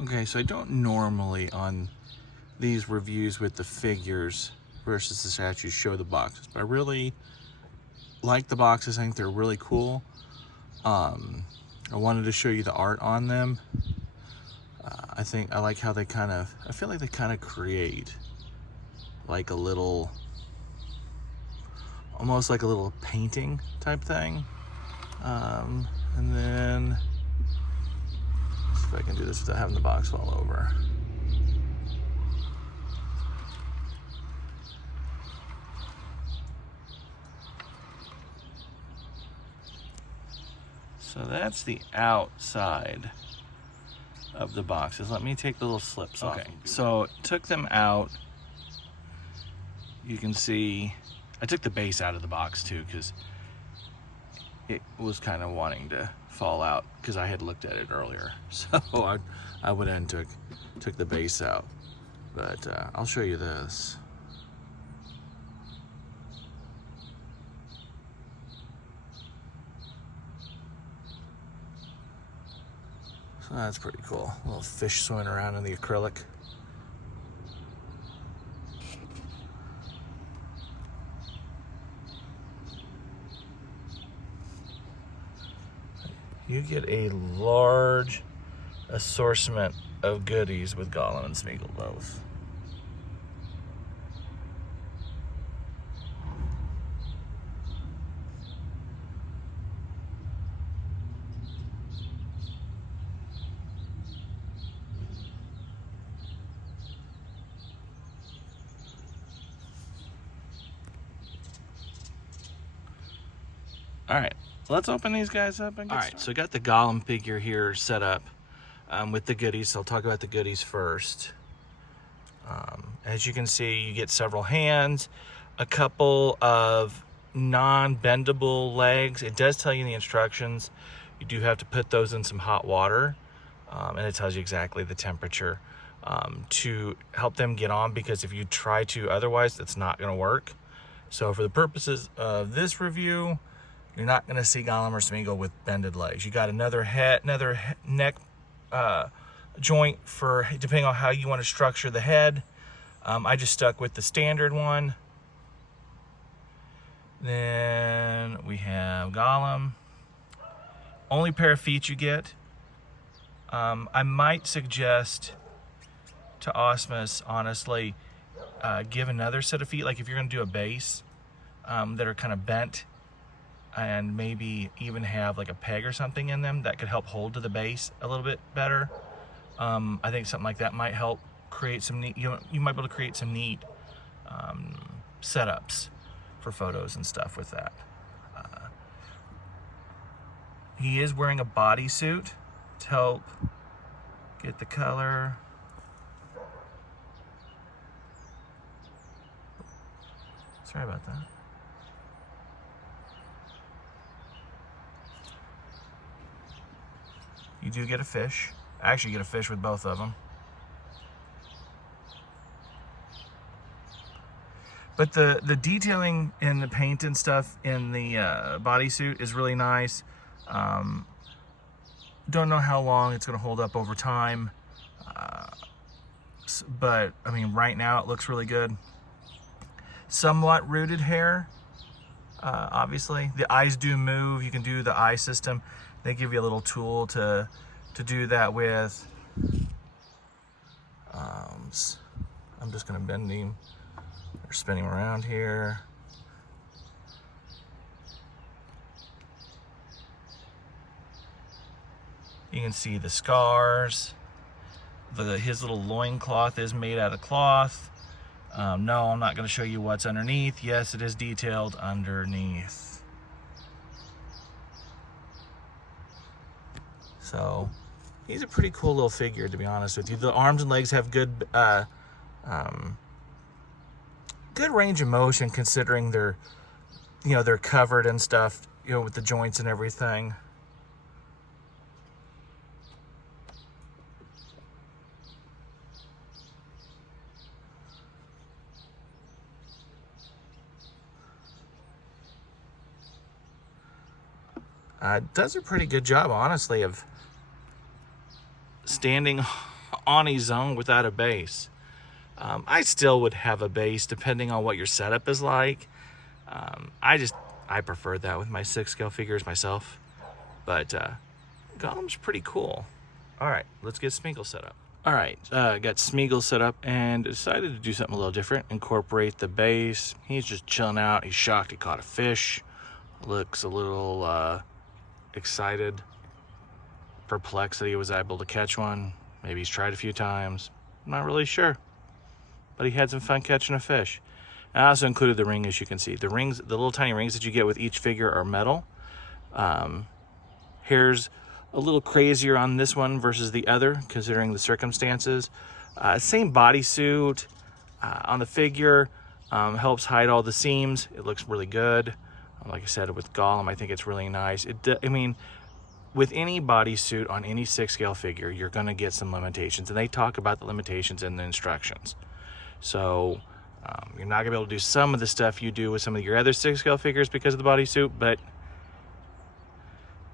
Okay, so I don't normally on these reviews with the figures versus the statues show the boxes, but I really like the boxes. I think they're really cool. I wanted to show you the art on them. I like how they I feel like they kind of create like a little, almost like a little painting type thing. And then, let's see if I can do this without having the box fall over. So that's the outside of the boxes. Let me take the little slips off. Okay, so took them out. You can see, I took the base out of the box too because it was kind of wanting to fall out because I had looked at it earlier. So I went and took the base out. But I'll show you this. So that's pretty cool. A little fish swimming around in the acrylic. You get a large assortment of goodies with Gollum and Smeagol both. All right, let's open these guys up and get started. So I got the Gollum figure here set up with the goodies. So I'll talk about the goodies first. As you can see, you get several hands, a couple of non-bendable legs. It does tell you in the instructions, you do have to put those in some hot water, and it tells you exactly the temperature to help them get on, because if you try to otherwise, it's not gonna work. So for the purposes of this review, you're not going to see Gollum or Smeagol with bended legs. You got another neck joint for depending on how you want to structure the head. I just stuck with the standard one. Then we have Gollum. Only pair of feet you get. I might suggest to Asmus, honestly, give another set of feet. Like if you're going to do a base that are kind of bent, and maybe even have like a peg or something in them that could help hold to the base a little bit better. I think something like that might help create some neat, you might be able to create some neat setups for photos and stuff with that. He is wearing a bodysuit to help get the color. Sorry about that. You do get a fish. Actually, you get a fish with both of them. But the detailing in the paint and stuff in the bodysuit is really nice. Don't know how long it's going to hold up over time. But, I mean, right now it looks really good. Somewhat rooted hair, obviously. The eyes do move. You can do the eye system. They give you a little tool to do that with. I'm just going to bend him or spin him around here. You can see the scars. His little loincloth is made out of cloth. No, I'm not going to show you what's underneath. Yes, it is detailed underneath. So he's a pretty cool little figure, to be honest with you. The arms and legs have good good range of motion, considering they're covered and stuff, with the joints and everything. Does a pretty good job, honestly, of standing on his own without a base. I still would have a base depending on what your setup is like. I prefer that with my 6-scale figures myself. But Gollum's pretty cool. All right, let's get Smeagol set up. All right, got Smeagol set up and decided to do something a little different. Incorporate the base. He's just chilling out. He's shocked he caught a fish. Looks a little excited, perplexed that he was able to catch one. Maybe he's tried a few times. I'm not really sure. But he had some fun catching a fish. I also included the ring, as you can see. The rings, the little tiny rings that you get with each figure are metal. Hair's a little crazier on this one versus the other, considering the circumstances. Same bodysuit on the figure. Helps hide all the seams. It looks really good. Like I said, with Gollum, I think it's really nice. I mean, with any bodysuit on any 6-scale figure, you're going to get some limitations. And they talk about the limitations in the instructions. So you're not going to be able to do some of the stuff you do with some of your other 6-scale figures because of the bodysuit. But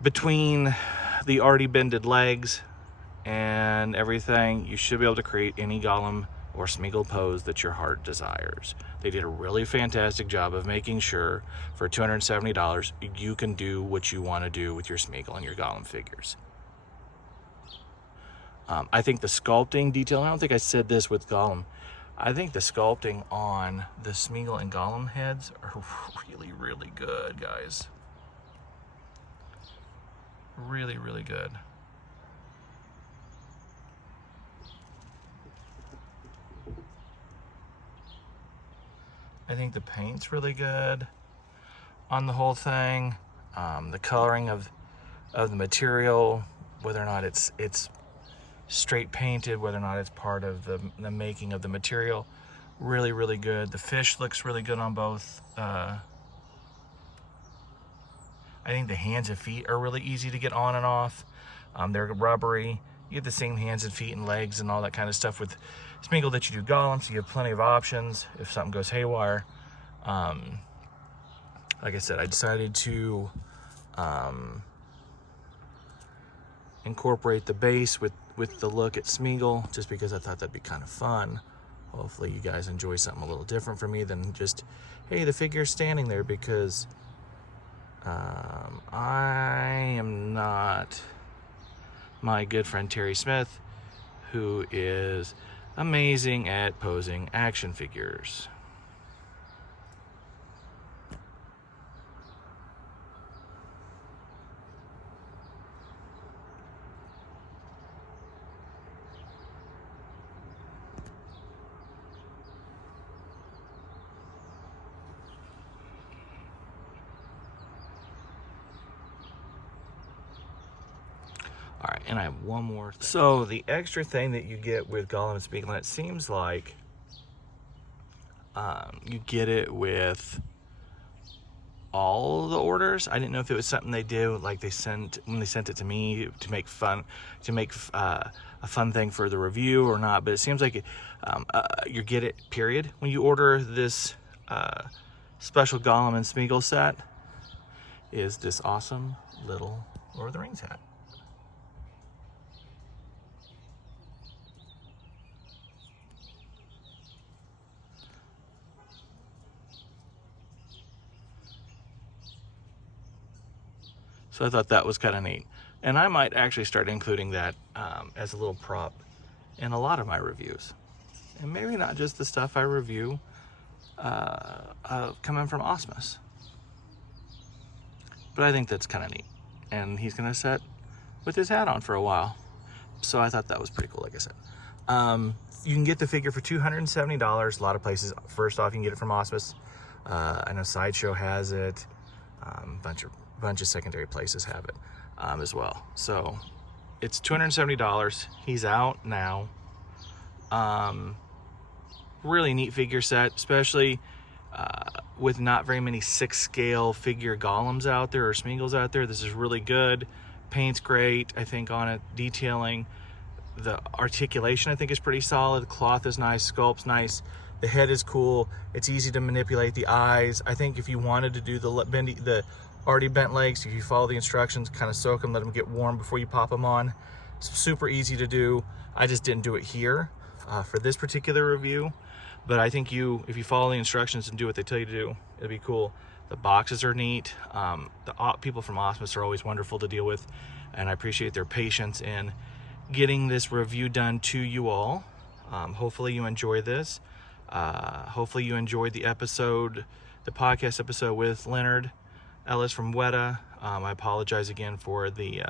between the already bended legs and everything, you should be able to create any Gollum or Smeagol pose that your heart desires. They did a really fantastic job of making sure for $270 you can do what you want to do with your Smeagol and your Gollum figures. I think the sculpting detail, I don't think I said this with Gollum, I think the sculpting on the Smeagol and Gollum heads are really, really good, guys. Really, really good. I think the paint's really good on the whole thing. The coloring of the material, whether or not it's straight painted, whether or not it's part of the making of the material, really, really good. The fish looks really good on both. I think the hands and feet are really easy to get on and off. They're rubbery. You get the same hands and feet and legs and all that kind of stuff with Smeagol that you do Gollum, so you have plenty of options if something goes haywire. Like I said, I decided to incorporate the base with the look at Smeagol, just because I thought that'd be kind of fun. Hopefully you guys enjoy something a little different from me than just, hey, the figure's standing there, because I am not my good friend Terry Smith, who is amazing at posing action figures. All right, and I have one more thing. So the extra thing that you get with Gollum and Smeagol, it seems like you get it with all the orders. I didn't know if it was something they do, like when they sent it to me to make a fun thing for the review or not. But it seems like you get it, period, when you order this special Gollum and Smeagol set. Is this awesome little Lord of the Rings hat. So I thought that was kind of neat. And I might actually start including that as a little prop in a lot of my reviews. And maybe not just the stuff I review coming from Asmus. But I think that's kind of neat. And he's going to sit with his hat on for a while. So I thought that was pretty cool, like I said. You can get the figure for $270 a lot of places. First off, you can get it from Asmus. I know Sideshow has it. Bunch of secondary places have it as well. So it's $270. He's out now. Really neat figure set, especially with not very many 6-scale figure Gollums out there or Smeagols out there. This is really good. Paint's great, I think, on it. Detailing, the articulation, I think, is pretty solid. Cloth is nice, sculpt's nice. The head is cool. It's easy to manipulate the eyes. I think if you wanted to do the already bent legs, if you follow the instructions, kind of soak them, let them get warm before you pop them on. It's super easy to do. I just didn't do it here for this particular review, but I think if you follow the instructions and do what they tell you to do, it'd be cool. The boxes are neat. The people from Asmus are always wonderful to deal with, and I appreciate their patience in getting this review done to you all. Hopefully you enjoy this. Hopefully you enjoyed the podcast episode with Leonard Ellis from Weta. I apologize again for the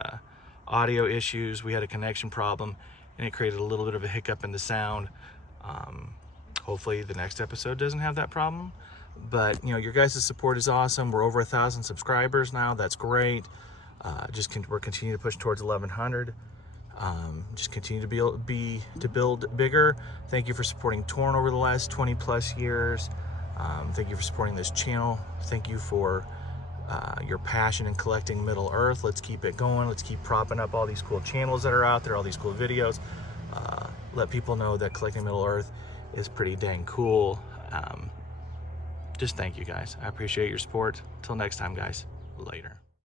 audio issues. We had a connection problem, and it created a little bit of a hiccup in the sound. Hopefully the next episode doesn't have that problem. But your guys' support is awesome. We're over 1,000 subscribers now. That's great. We're continuing to push towards 1,100. Just continue to build bigger. Thank you for supporting Torn over the last 20 plus years. Thank you for supporting this channel. Thank you for your passion in collecting Middle Earth. Let's keep it going. Let's keep propping up all these cool channels that are out there, all these cool videos. Let people know that collecting Middle Earth is pretty dang cool. Just thank you guys. I appreciate your support. Till next time, guys. Later.